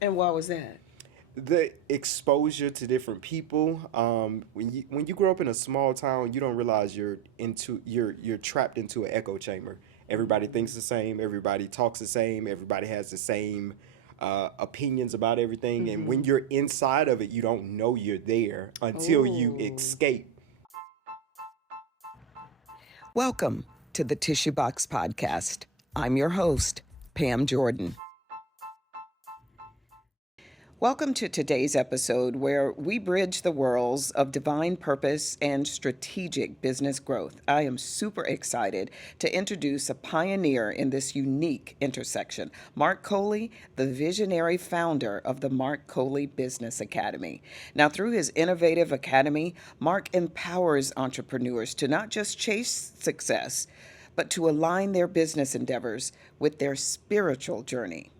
And why was that? The exposure to different people. When you grow up in a small town, you don't realize you're trapped into an echo chamber. Everybody thinks the same. Everybody talks the same. Everybody has the same opinions about everything. And when you're inside of it, you don't know you're there until you Oh. escape. Welcome to the Tissue Box Podcast. I'm your host, Pam Jordan. Welcome to today's episode where we bridge the worlds of divine purpose and strategic business growth. I am super excited to introduce a pioneer in this unique intersection, Marc Coley, the visionary founder of the Marc Coley Business Academy. Now, through his innovative academy, Marc empowers entrepreneurs to not just chase success, but to align their business endeavors with their spiritual journey.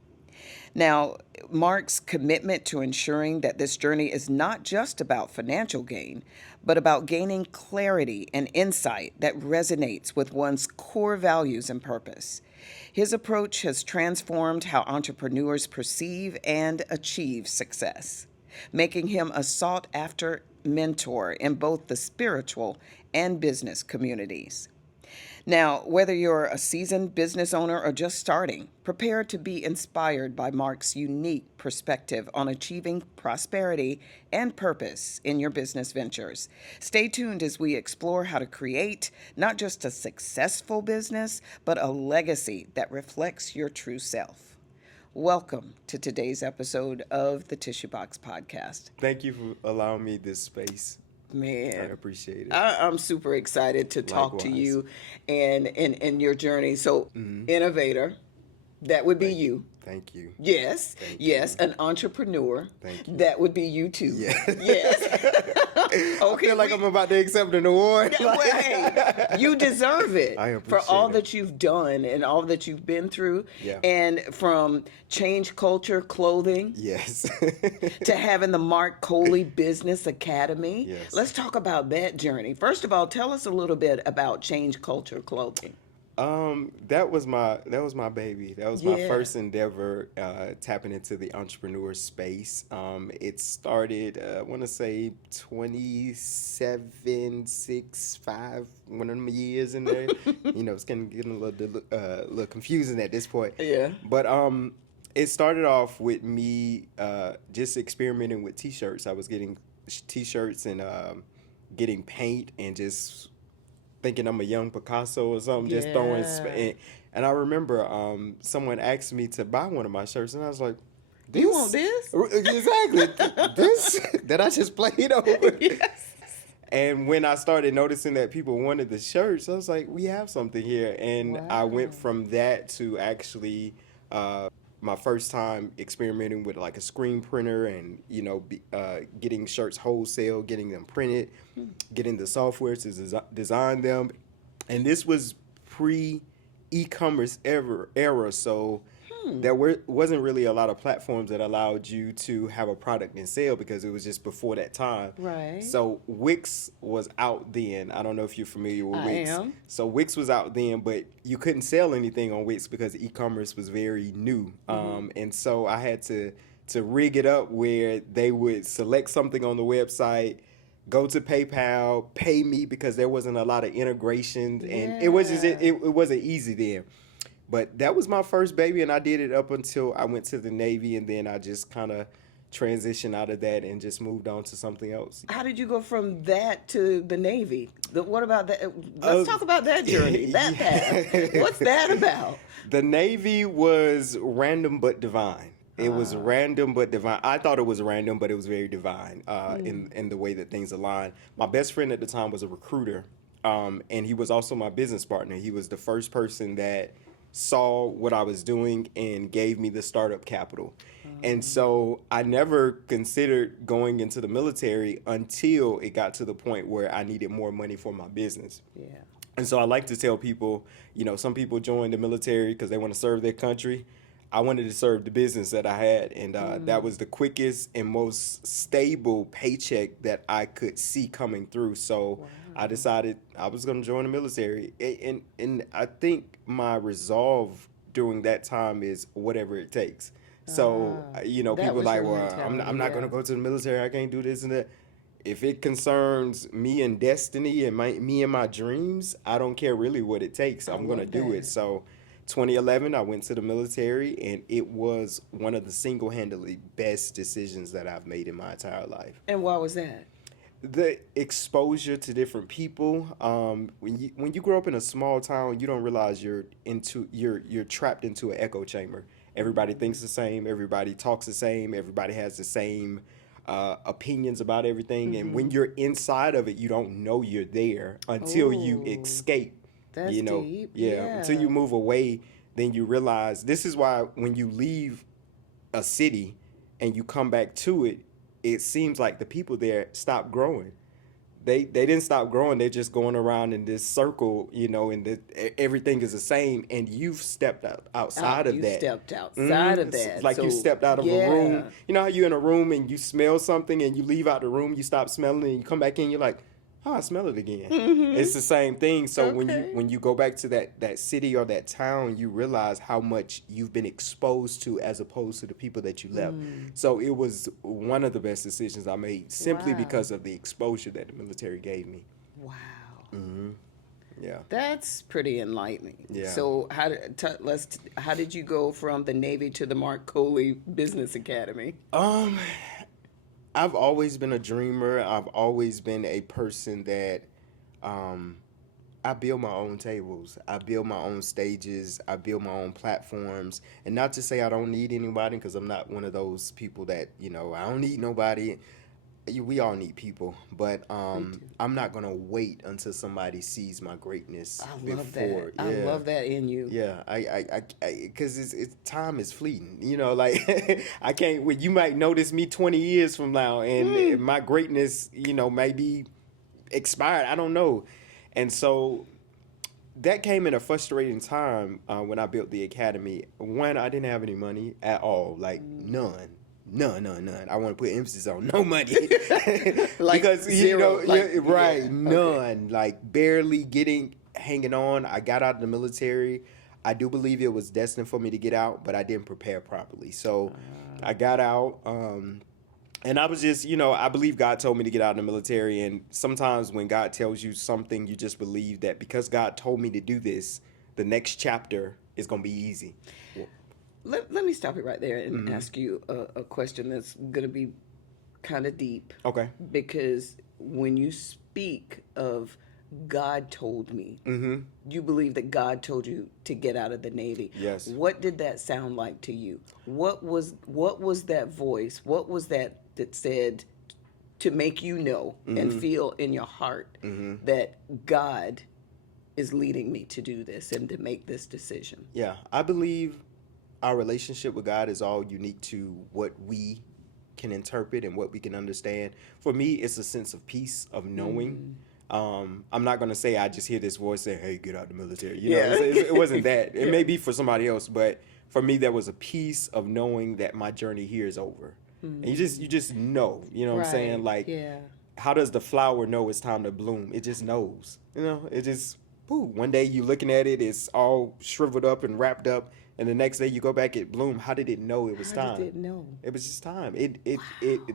Now, Marc's commitment to ensuring that this journey is not just about financial gain, but about gaining clarity and insight that resonates with one's core values and purpose. His approach has transformed how entrepreneurs perceive and achieve success, making him a sought after mentor in both the spiritual and business communities. Now, whether you're a seasoned business owner or just starting, prepare to be inspired by Marc's unique perspective on achieving prosperity and purpose in your business ventures. Stay tuned as we explore how to create not just a successful business, but a legacy that reflects your true self. Welcome to today's episode of the Tissue Box Podcast. Thank you for allowing me this space. I Man, appreciate it. I'm super excited to talk to Likewise. you and your journey. So, Hmm. innovator, that would be Thank, you. thank you. Yes, Thank yes, you. an entrepreneur, Thank you. that would be you too. Yeah. Yes. I Okay, feel like I'm about to accept an award. well, hey, you deserve it I for all appreciate it. that you've done and all that you've been through, Yeah. and from change culture clothing Yes. to having the Marc Coley Business Academy. Yes. Let's talk about that journey. First of all, tell us a little bit about Change Culture Clothing. That was my baby. That was my Yeah. first endeavor tapping into the entrepreneur space. It started, I want to say 27, 6, 5, one of them years in there. It's getting a little confusing at this point. Yeah. But it started off with me just experimenting with t-shirts. I was getting t-shirts and getting paint and just thinking I'm a young Picasso or something, just throwing. Yeah. And I remember someone asked me to buy one of my shirts, and I was like, You want "This this? exactly this that I just played over." Yes. And when I started noticing that people wanted the shirts, I was like, "We have something here." And I went Wow. from that to actually my first time experimenting with like a screen printer and getting shirts wholesale, getting them printed, getting the software to design them. And this was pre e-commerce era, so wasn't really a lot of platforms that allowed you to have a product and sale because it was just before that time. Right. So Wix was out then. I don't know if you're familiar with I Wix. am. So Wix was out then, but you couldn't sell anything on Wix because e-commerce was very new. And so I had to rig it up where they would select something on the website, go to PayPal, pay me because there wasn't a lot of integrations, and it was just Yeah. it wasn't easy then. But that was my first baby, and I did it up until I went to the Navy, and then I just kind of transitioned out of that and just moved on to something else. How did you go from that to the Navy? What about that? Uh, Let's talk about that journey, that path. yeah. What's that about? The Navy was random but divine. It was random but divine. I thought it was random, but it was very divine in the way that things aligned. My best friend at the time was a recruiter, and he was also my business partner. He was the first person that saw what I was doing and gave me the startup capital. And so I never considered going into the military until it got to the point where I needed more money for my business. Yeah. And so I like to tell people, some people join the military because they want to serve their country. I wanted to serve the business that I had, and that was the quickest and most stable paycheck that I could see coming through. So I decided I was going to join the military, and I think my resolve during that time is whatever it takes. So, That people was like, your well, mentality, I'm not going yeah. to go to the military. I can't do this and that. If it concerns me and destiny and me and my dreams, I don't care really what it takes. I I'm going to love do it. that. So, 2011, I went to the military, and it was one of the single-handedly best decisions that I've made in my entire life. And why was that? The exposure to different people. When you grow up in a small town, you don't realize you're trapped into an echo chamber. Everybody thinks the same. Everybody talks the same. Everybody has the same opinions about everything. And when you're inside of it, you don't know you're there until you Oh, escape. that's deep. Yeah. Until you Yeah. move away, then you realize this is why when you leave a city and you come back to it, it seems like the people there stop growing. They didn't stop growing. They're just going around in this circle, and everything is the same. And you've stepped outside of You that. stepped outside of It's that. like you So, stepped out of a room. yeah. You know how you're in a room and you smell something and you leave out the room, you stop smelling and you come back in, you're like, oh, I smell it again. It's the same thing. So when you Okay. when you go back to that city or that town, you realize how much you've been exposed to as opposed to the people that you left. So it was one of the best decisions I made simply Wow. because of the exposure that the military gave me. Wow. Yeah. That's pretty enlightening. Yeah. So, how did you go from the Navy to the Marc Coley Business Academy? Um, I've always been a dreamer. I've always been a person that um, I build my own tables. I build my own stages. I build my own platforms. And not to say I don't need anybody, because I'm not one of those people that, I don't need nobody. We all need people. But I'm not going to wait until somebody sees my greatness I love before. that. I love that in you. Yeah, because it's time is fleeting. Like I can't. Well, you might notice me 20 years from now, and my greatness, may be expired. I don't know, and so that came in a frustrating time when I built the academy. One, I didn't have any money at all, like none. None. I want to put emphasis on no money Like because zero, like, yeah, right, yeah, okay. none. Like barely hanging on. I got out of the military. I do believe it was destined for me to get out, but I didn't prepare properly. So I got out. And I was just, I believe God told me to get out of the military. And sometimes when God tells you something, you just believe that because God told me to do this, the next chapter is going to be easy. Let me stop you right there and ask you a question that's going to be kind of deep. Okay. Because when you speak of God told me, you believe that God told you to get out of the Navy. Yes. What did that sound like to you? What was that voice? What was that said to make you know and feel in your heart that God is leading me to do this and to make this decision? Yeah. I believe our relationship with God is all unique to what we can interpret and what we can understand. For me, it's a sense of peace, of knowing. I'm not going to say I just hear this voice saying, hey, get out the military. Yeah. It wasn't that. It Yeah. may be for somebody else, but for me, there was a peace of knowing that my journey here is over. And you just know, what I'm saying? Right. Like, Yeah. how does the flower know it's time to bloom? It just knows, it just, one day you looking at it, it's all shriveled up and wrapped up. And the next day you go back, it bloom. How did it know it was time? How did it know? It was just time. It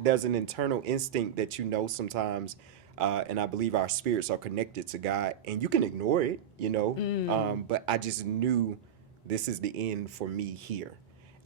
there's an internal instinct that sometimes, and I believe our spirits are connected to God, and you can ignore it, but I just knew this is the end for me here.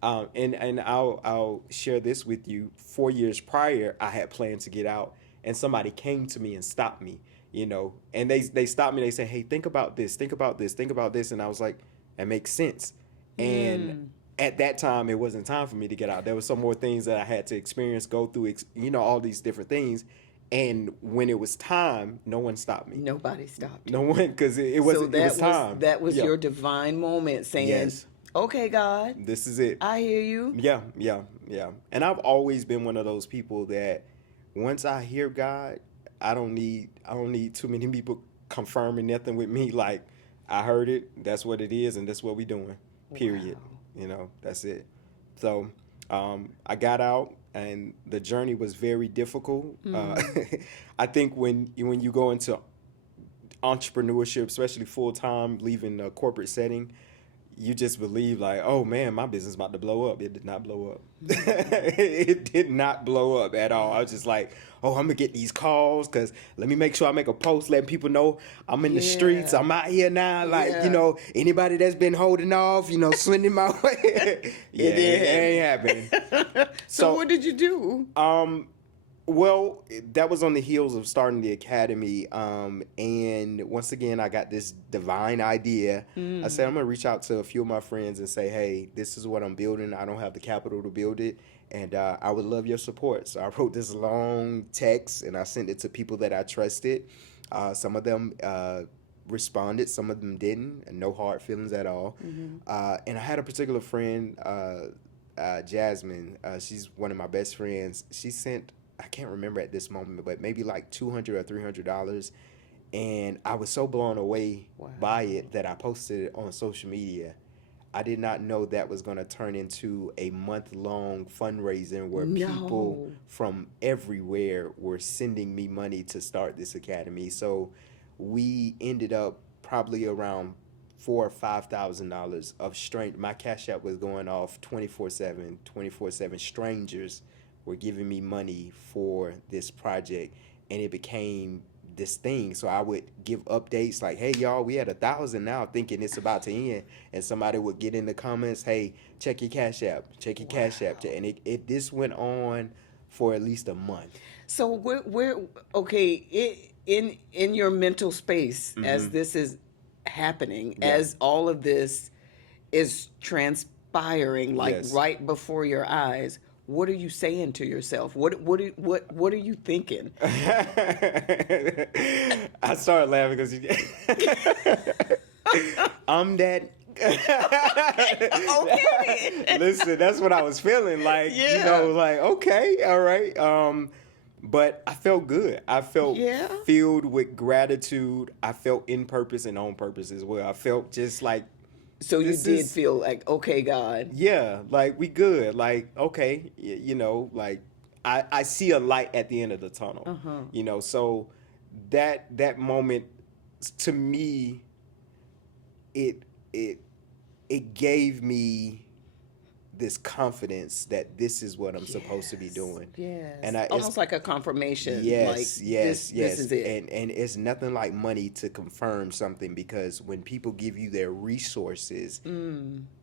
And I'll share this with you. 4 years prior, I had planned to get out, and somebody came to me and stopped me, and they stopped me. They said, hey, think about this, think about this, think about this. And I was like, that makes sense. And at that time, it wasn't time for me to get out. There were some more things that I had to experience, go through, all these different things. And when it was time, no one stopped me. Nobody stopped. No one, because it was time. That was Yeah. your divine moment saying, Yes. okay, God, This is it. I hear you. Yeah. And I've always been one of those people that once I hear God, I don't need too many people confirming nothing with me. Like, I heard it, that's what it is, and that's what we doing. Period. That's it. So I got out, and the journey was very difficult. I think when you go into entrepreneurship, especially full time, leaving a corporate setting, you just believe like, oh man, my business about to blow up. It did not blow up. It did not blow up at all. I was just like, oh, I'm gonna get these calls because let me make sure I make a post letting people know I'm in the streets. Yeah. I'm out here now. Like, Yeah. anybody that's been holding off, swinging my way. Yeah, it ain't happening. So So, what did you do? well, that was on the heels of starting the academy. And once again, I got this divine idea. I said, I'm going to reach out to a few of my friends and say, hey, this is what I'm building. I don't have the capital to build it. And I would love your support. So I wrote this long text and I sent it to people that I trusted. Some of them responded, some of them didn't, and no hard feelings at all. And I had a particular friend, Jasmine. She's one of my best friends. She sent, I can't remember at this moment, but maybe like $200 or $300, and I was so blown away by it that I posted it on social media. I did not know that was going to turn into a month-long fundraising where people from everywhere were sending me money to start this academy. So we ended up probably around $4,000 or $5,000 of strength. My cash app was going off 24/7, 24/7. Strangers were giving me money for this project, and it became this thing. So I would give updates like, hey y'all, we at 1,000 now, thinking it's about to end, and somebody would get in the comments, hey, check your cash app, check your cash app. And this went on for at least a month. So where okay, in your mental space as this is happening, as all of this is transpiring like Yes. right before your eyes, what are you saying to yourself? What are you thinking? I started laughing because I'm that. Okay. Listen, that's what I was feeling like. Yeah. Like, okay, all right. But I felt good. I felt filled with gratitude. I felt in purpose and on purpose as well. I felt just like, So you this did is- feel like, okay, God. yeah, like we good. Like, okay, like I see a light at the end of the tunnel. So that moment to me, it it it gave me this confidence that this is what I'm supposed to be doing. Yes. And it's almost like a confirmation. yes, like yes, this is it. And it's nothing like money to confirm something, because when people give you their resources,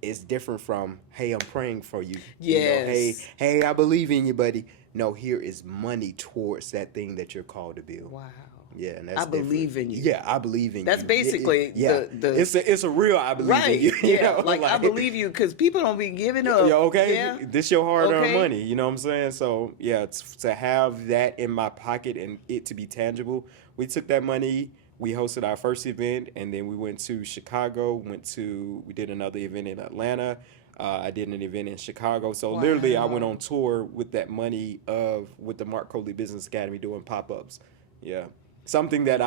it's different from, hey, I'm praying for you. Yes. Hey, I believe in you, buddy. No, here is money towards that thing that you're called to build. Wow. Yeah, and that's I different. believe in you. Yeah, I believe in That's you. basically yeah. the It's a real I believe right. in you. Yeah. Like I believe you, because people don't be giving up. Yeah, okay. Yeah. This your hard-earned Okay. money. You know what I'm saying? So yeah, to have that in my pocket and it to be tangible, we took that money. We hosted our first event, and then we went to Chicago. We did another event in Atlanta. I did an event in Chicago. So literally, I went on tour with that money with the Marc Coley Business Academy doing pop-ups. Yeah, something that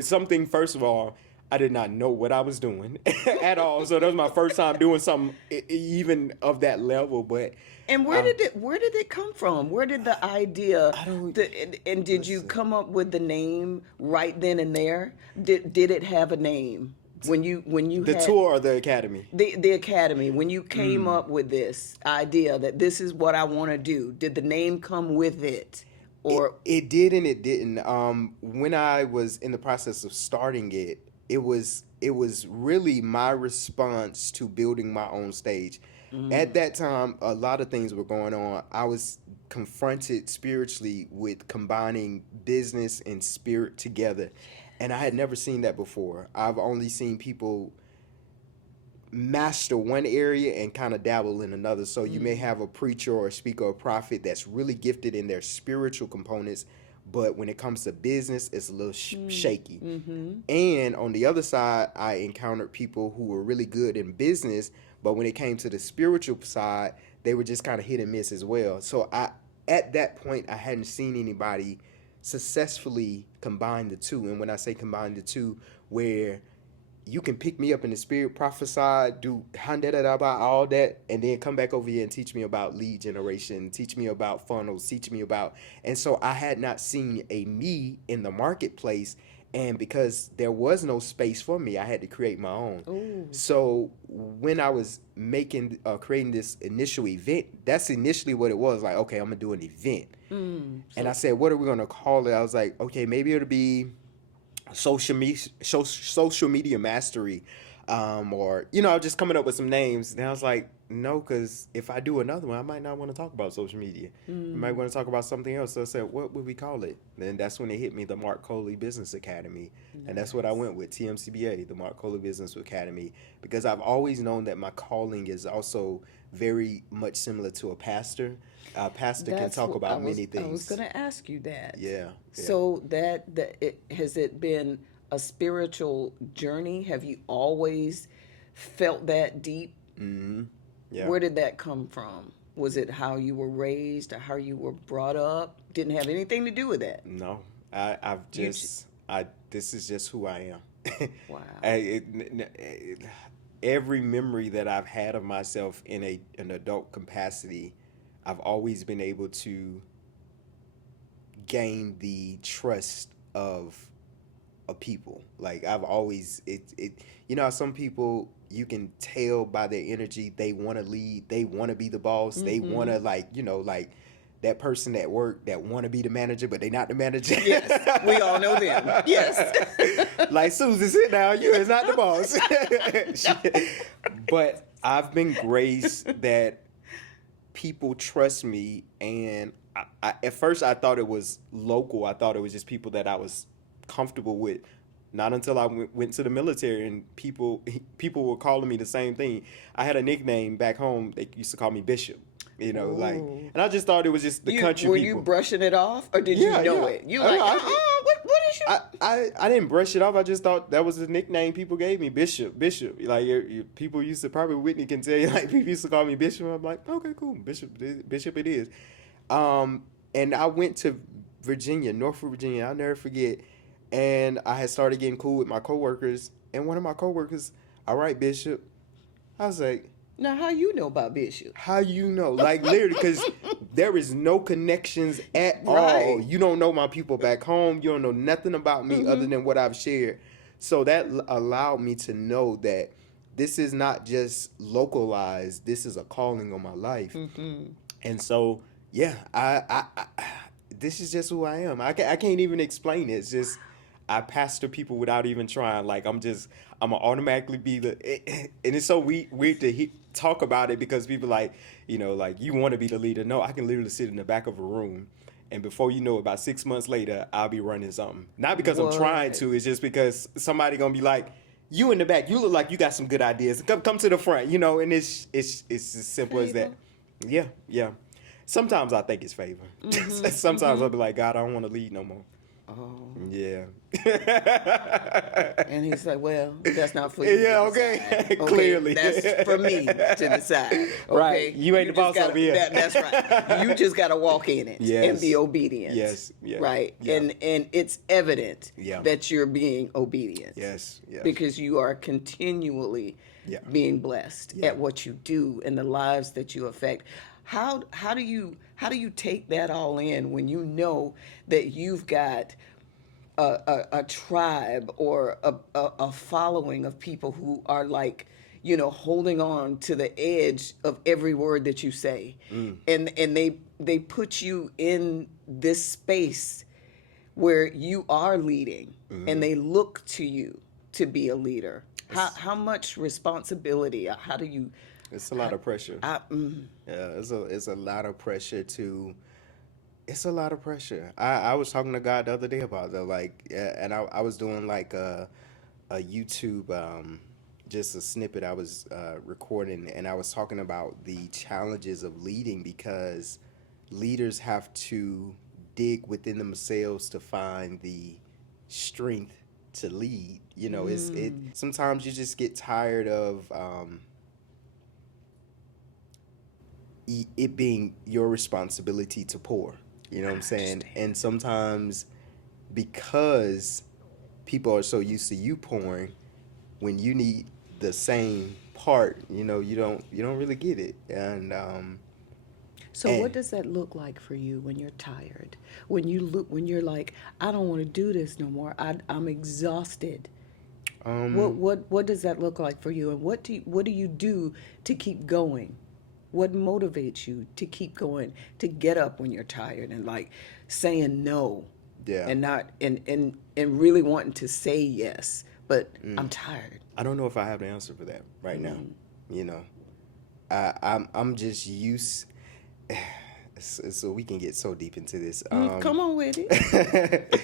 something, first of all, I did not know what I was doing at all. So that was my first time doing something even of that level. But And where did it come from? Where did the idea? And did you come up with the name right then and there? Did it have a name when you the had tour or the academy? the academy, when you came up with this idea that this is what I want to do? Did the name come with it? Or It did and it didn't. When I was in the process of starting it, it was really my response to building my own stage. At that time, a lot of things were going on. I was confronted spiritually with combining business and spirit together, and I had never seen that before. I've only seen people master one area and kind of dabble in another. So you may have a preacher or a speaker or a prophet that's really gifted in their spiritual components, but when it comes to business, it's a little shaky. And on the other side, I encountered people who were really good in business, but when it came to the spiritual side, they were just kind of hit and miss as well. So at that point, I hadn't seen anybody successfully combine the two. And when I say combine the two, where you can pick me up in the spirit, prophesy, do all that, and then come back over here and teach me about lead generation, teach me about funnels, teach me about. And so I had not seen a me in the marketplace, And because there was no space for me, I had to create my own. Ooh. So when I was creating this initial event, that's initially what it was. Like, okay, I'm gonna do an event. And I said, what are we gonna call it? I was like, okay, maybe it'll be social media mastery, or I was just coming up with some names. And I was like, no, because if I do another one, I might not want to talk about social media. I might want to talk about something else. So I said, what would we call it? Then that's when it hit me, the Marc Coley Business Academy. And that's what I went with, TMCBA, the Marc Coley Business Academy, because I've always known that my calling is also very much similar to a pastor. A pastor can talk about many things. I was going to ask you that. Yeah. So has it been a spiritual journey? Have you always felt that deep? Mm-hmm. Yeah. Where did that come from? Was it how you were raised or how you were brought up? Didn't have anything to do with that. No, this is just who I am. Wow. Every memory that I've had of myself in an adult capacity, I've always been able to gain the trust of a people. Like I've always, some people, you can tell by their energy, they want to lead, they want to be the boss, they want to like that person at work that want to be the manager, but they not the manager. Yes, we all know them. Yes. Like, Susan, sit down, you is not the boss. But I've been graced that people trust me, and I at first I thought it was local. I thought it was just people that I was comfortable with. Not until I went to the military and people were calling me the same thing. I had a nickname back home. They used to call me Bishop. And I just thought it was just the country were people. You brushing it off, or did you know it? You like, what is you? I didn't brush it off. I just thought that was the nickname people gave me, Bishop. Like people used to, probably Whitney can tell you, like people used to call me Bishop. I'm like, okay, cool, Bishop it is. And I went to Virginia, Norfolk, Virginia. I'll never forget. And I had started getting cool with my coworkers, and one of my coworkers, all right, Bishop. I was like, now how you know about Bishop? How you know? Like literally, because there is no connections at all. You don't know my people back home. You don't know nothing about me other than what I've shared. So that allowed me to know that this is not just localized. This is a calling on my life. And so, yeah, I this is just who I am. I can't even explain it. It's just I pastor people without even trying. Like I'm gonna automatically be and it's so weird to talk about it, because people like you want to be the leader. No, I can literally sit in the back of a room, and before you know it, about 6 months later, I'll be running something. Not because I'm trying to. It's just because somebody gonna be like, you in the back, you look like you got some good ideas. Come to the front, and it's as simple as that. Yeah. Sometimes I think it's favor. Sometimes I'll be like, God, I don't want to lead no more. Oh. Yeah. And he's like, well, that's not for you. Yeah, okay. Clearly. That's for me to decide. Okay? Right. You ain't the boss over here. That's right. You just got to walk in it and be obedient. Yes. Right. Yeah. And it's evident that you're being obedient. Yes. Because you are continually being blessed at what you do and the lives that you affect. How do you take that all in when you know that you've got a tribe or a following of people who are like, holding on to the edge of every word that you say, and they put you in this space where you are leading, and they look to you to be a leader. How much responsibility? How do you? It's a lot of pressure. It's a lot of pressure to. It's a lot of pressure. I was talking to God the other day about that, and I was doing like a YouTube, just a snippet I was recording, and I was talking about the challenges of leading, because leaders have to dig within themselves to find the strength to lead. Sometimes you just get tired of. It being your responsibility to pour, you know what I'm saying? And sometimes because people are so used to you pouring, when you need the same part, you don't really get it. And So what does that look like for you when you're tired? When you're like, I don't want to do this no more. I'm exhausted. What does that look like for you? And what do you do to keep going? What motivates you to keep going, to get up when you're tired and like saying no Yeah. and not and really wanting to say yes, but I'm tired. I don't know if I have the answer for that right now. You know, I'm just used. So we can get so deep into this. Come on with it.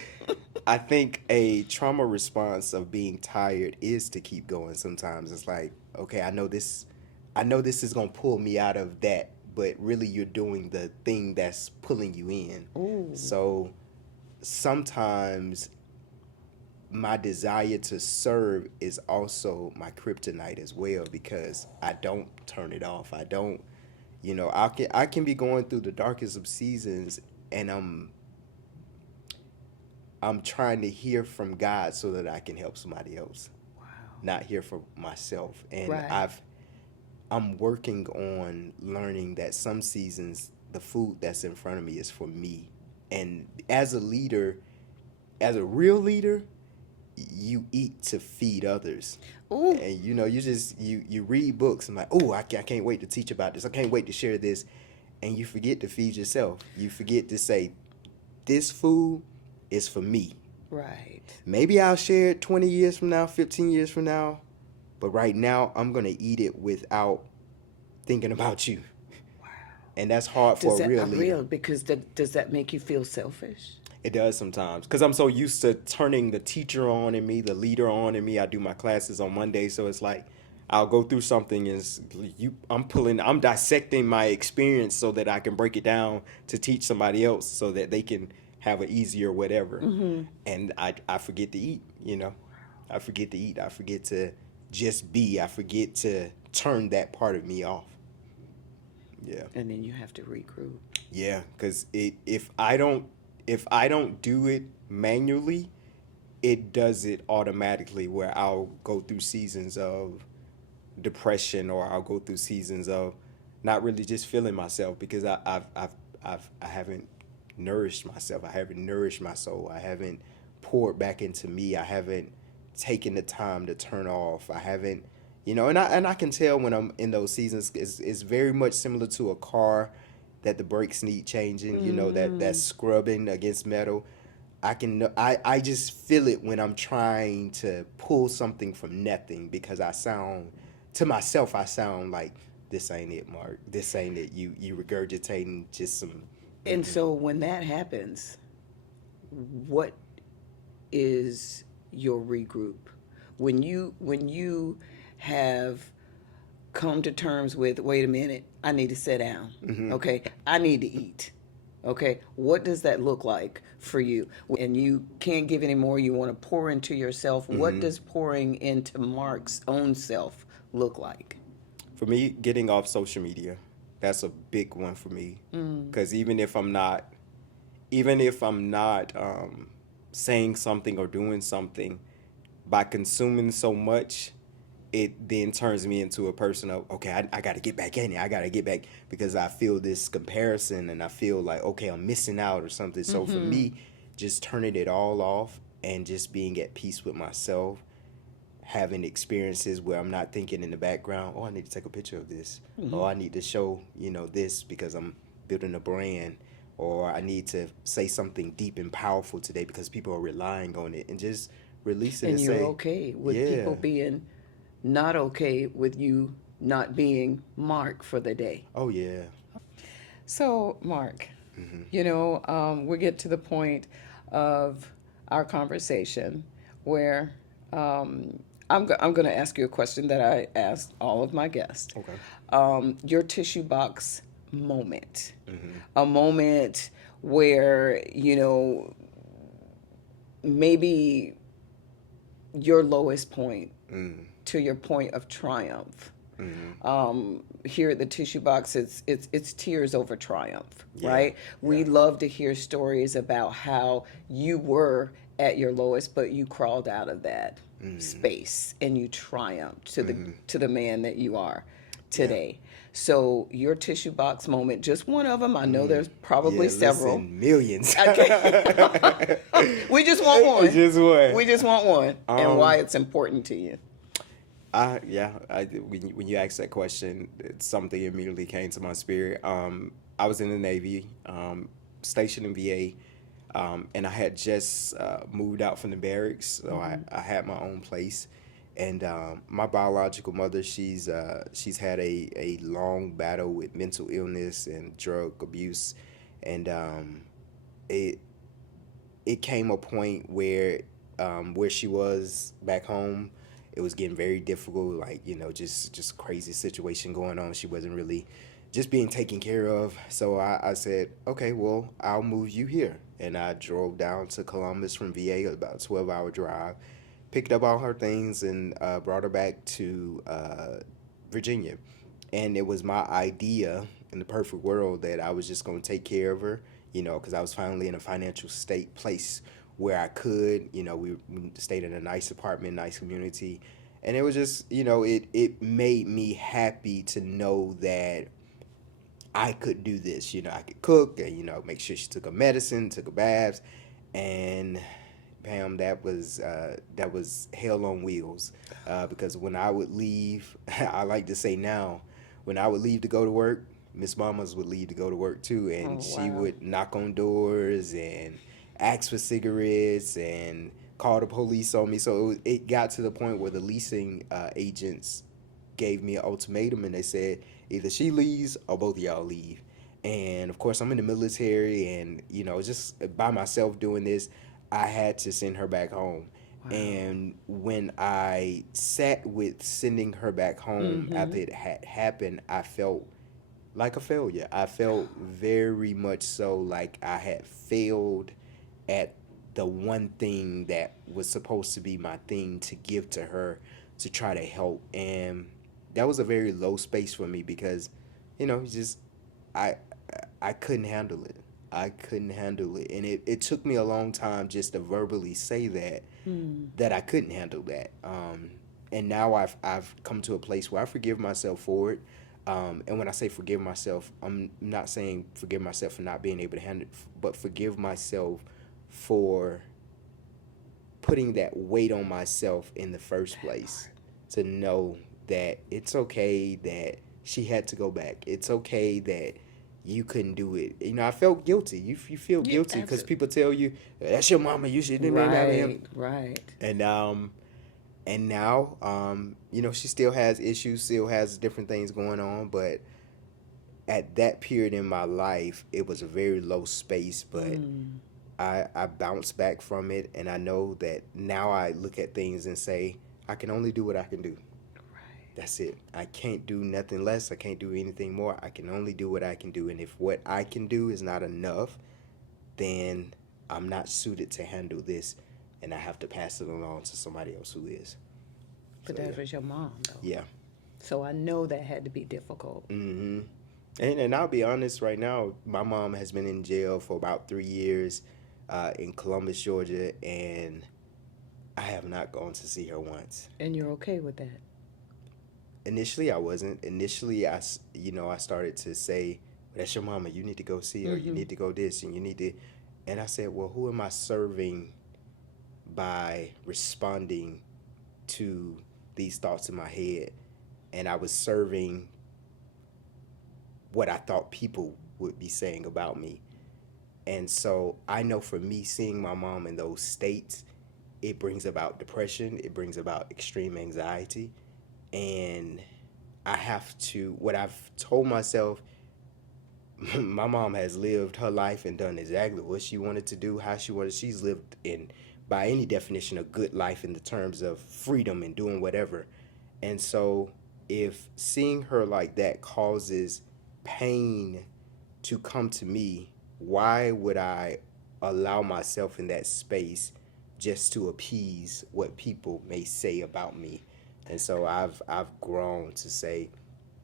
I think a trauma response of being tired is to keep going. Sometimes it's like, okay, I know this is gonna pull me out of that, but really you're doing the thing that's pulling you in. Ooh. So sometimes my desire to serve is also my kryptonite as well, because I don't turn it off. I don't, I can be going through the darkest of seasons, and I'm trying to hear from God so that I can help somebody else. Wow. Not hear for myself. And Right. I'm working on learning that some seasons the food that's in front of me is for me. And as a leader, as a real leader, you eat to feed others. Ooh. And you read books and like, oh, I can't wait to teach about this. I can't wait to share this. And you forget to feed yourself. You forget to say, this food is for me. Right. Maybe I'll share it 20 years from now, 15 years from now, but right now I'm going to eat it without thinking about you. Wow. And that's hard for a real leader. Because does that make you feel selfish? It does sometimes, because I'm so used to turning the teacher on in me, the leader on in me. I do my classes on Monday, so it's like I'll go through something and I'm dissecting my experience so that I can break it down to teach somebody else so that they can have an easier whatever. And I forget to eat, I forget to eat. I forget to just be. I forget to turn that part of me off. Yeah. And then you have to regroup. Yeah, because if I don't do it manually, it does it automatically, where I'll go through seasons of depression, or I'll go through seasons of not really just feeling myself, because I haven't nourished myself. I haven't nourished my soul. I haven't poured back into me. I haven't taken the time to turn off. I haven't, and I can tell when I'm in those seasons. It's very much similar to a car that the brakes need changing. That scrubbing against metal. I just feel it when I'm trying to pull something from nothing, because to myself I sound like, this ain't it, Mark. This ain't it. You regurgitating just some. And so when that happens, what is your regroup? When you have come to terms with, wait a minute, I need to sit down. Okay, I need to eat. Okay, what does that look like for you? And you can't give any more. You want to pour into yourself. What does pouring into Mark's own self look like? For me, getting off social media, that's a big one for me. Because even if I'm not saying something or doing something, by consuming so much, it then turns me into a person of, okay, I got to get back in it. I got to get back, because I feel this comparison and I feel like, okay, I'm missing out or something. So for me, just turning it all off and just being at peace with myself, having experiences where I'm not thinking in the background, oh, I need to take a picture of this. Oh, I need to show, this because I'm building a brand. Or I need to say something deep and powerful today because people are relying on it, and just release it and you're say, okay with people being not okay with you not being Mark for the day. oh, yeah. So, Mark, we get to the point of our conversation where I'm going to ask you a question that I asked all of my guests. Okay. Your tissue box moment, a moment where, maybe your lowest point to your point of triumph. Here at the tissue box, it's tears over triumph, right? We love to hear stories about how you were at your lowest, but you crawled out of that space and you triumphed to the man that you are. today. So your tissue box moment, just one of them. I know there's probably Yeah, several. listen, millions. Okay. We just want one. Just one. We just want one. And why it's important to you. When you asked that question, something immediately came to my spirit. I was in the Navy, stationed in VA, and I had just moved out from the barracks, so I had my own place. And my biological mother, she's had a long battle with mental illness and drug abuse, and it it came a point where she was back home, it was getting very difficult. Like, just crazy situation going on. She wasn't really just being taken care of. So I said, okay, well, I'll move you here. And I drove down to Columbus from VA, about a 12-hour drive, picked up all her things, and brought her back to Virginia. And it was my idea in the perfect world that I was just going to take care of her, because I was finally in a financial place where I could, we stayed in a nice apartment, nice community. And it was just, it made me happy to know that I could do this. I could cook and, make sure she took her medicine, took her baths. And Pam, that was hell on wheels. Because when I would leave, I like to say now, when I would leave to go to work, Miss Mamas would leave to go to work too, and she would knock on doors and ask for cigarettes and call the police on me. So it got to the point where the leasing agents gave me an ultimatum, and they said either she leaves or both of y'all leave. And of course, I'm in the military, and just by myself doing this, I had to send her back home. Wow. And when I sat with sending her back home after it had happened, I felt like a failure. I felt very much so like I had failed at the one thing that was supposed to be my thing to give to her to try to help. And that was a very low space for me because, just I I couldn't handle it. I couldn't handle it. And it took me a long time just to verbally say that I couldn't handle that. And now I've come to a place where I forgive myself for it. And when I say forgive myself, I'm not saying forgive myself for not being able to handle it, but forgive myself for putting that weight on myself in the first place to know that it's okay that she had to go back. It's okay that you couldn't do it. I felt guilty. You feel guilty because people tell you that's your mama. You should have been out him. Right. And now, she still has issues, still has different things going on. But at that period in my life, it was a very low space. But I bounced back from it, and I know that now I look at things and say, I can only do what I can do. That's it. I can't do nothing less. I can't do anything more. I can only do what I can do. And if what I can do is not enough, then I'm not suited to handle this, and I have to pass it along to somebody else who is. But that was your mom, though. Yeah. So I know that had to be difficult. Mm-hmm. And I'll be honest right now, my mom has been in jail for about 3 years in Columbus, Georgia, and I have not gone to see her once. And you're okay with that? Initially, I wasn't. Initially, I started to say, that's your mama. You need to go see her. You need to go this, and you need to. And I said, well, who am I serving by responding to these thoughts in my head? And I was serving what I thought people would be saying about me. And so I know for me, seeing my mom in those states, it brings about depression. It brings about extreme anxiety. And I have to, what I've told myself, my mom has lived her life and done exactly what she wanted to do, how she wanted. She's lived in, by any definition, a good life in the terms of freedom and doing whatever. And so if seeing her like that causes pain to come to me, why would I allow myself in that space just to appease what people may say about me? And so I've grown to say,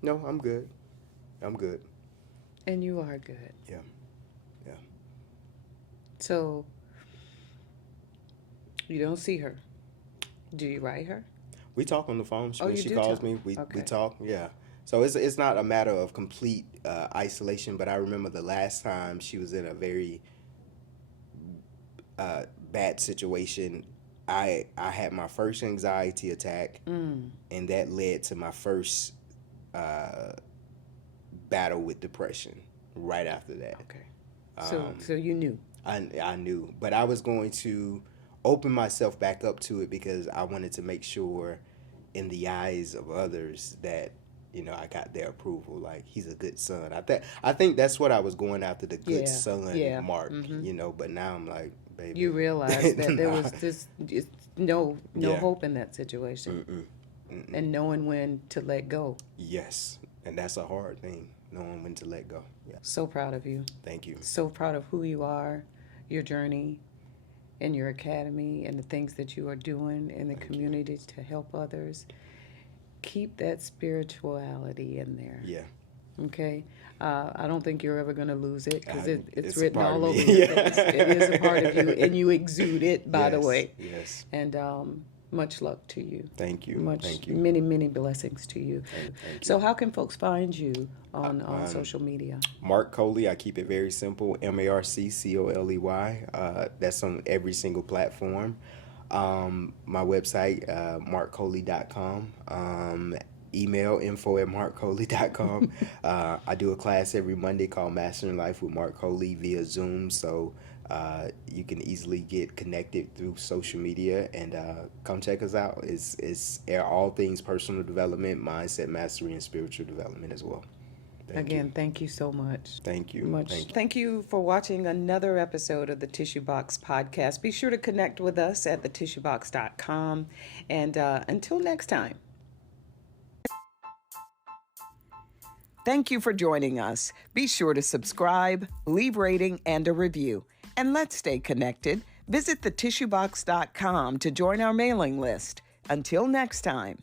no, I'm good. I'm good. And you are good. Yeah. Yeah. So you don't see her. Do you write her? We talk on the phone. Oh, When you she do calls talk. me, we talk. Yeah. So it's not a matter of complete isolation, but I remember the last time she was in a very bad situation. I had my first anxiety attack, and that led to my first battle with depression right after that. Okay. So you knew. I knew, but I was going to open myself back up to it because I wanted to make sure in the eyes of others that, you know, I got their approval. Like, he's a good son. I think that's what I was going after, the good son mark, you know, but now I'm like, baby. You realized that there was just no hope in that situation. And knowing when to let go. Yes. And that's a hard thing, knowing when to let go. Yeah. So proud of you. Thank you. So proud of who you are, your journey, and your academy, and the things that you are doing in the community to help others. Keep that spirituality in there. Yeah. Okay? I don't think you're ever going to lose it because it's a written part of all over me. your face. It is a part of you, and you exude it, by the way. Yes. And much luck to you. Thank you. Thank you. Many, many blessings to you. Thank you. So how can folks find you on social media? Marc Coley. I keep it very simple. MarcColey. That's on every single platform. My website, marccoley.com. Email info@marccoley.com. I do a class every Monday called Mastering Life with Marc Coley via Zoom. So you can easily get connected through social media, and come check us out. It's all things personal development, mindset mastery, and spiritual development as well. Thank you so much. Thank you. Thank you for watching another episode of the Tissue Box Podcast. Be sure to connect with us at thetissuebox.com. And until next time. Thank you for joining us. Be sure to subscribe, leave rating, and a review. And let's stay connected. Visit thetissuebox.com to join our mailing list. Until next time.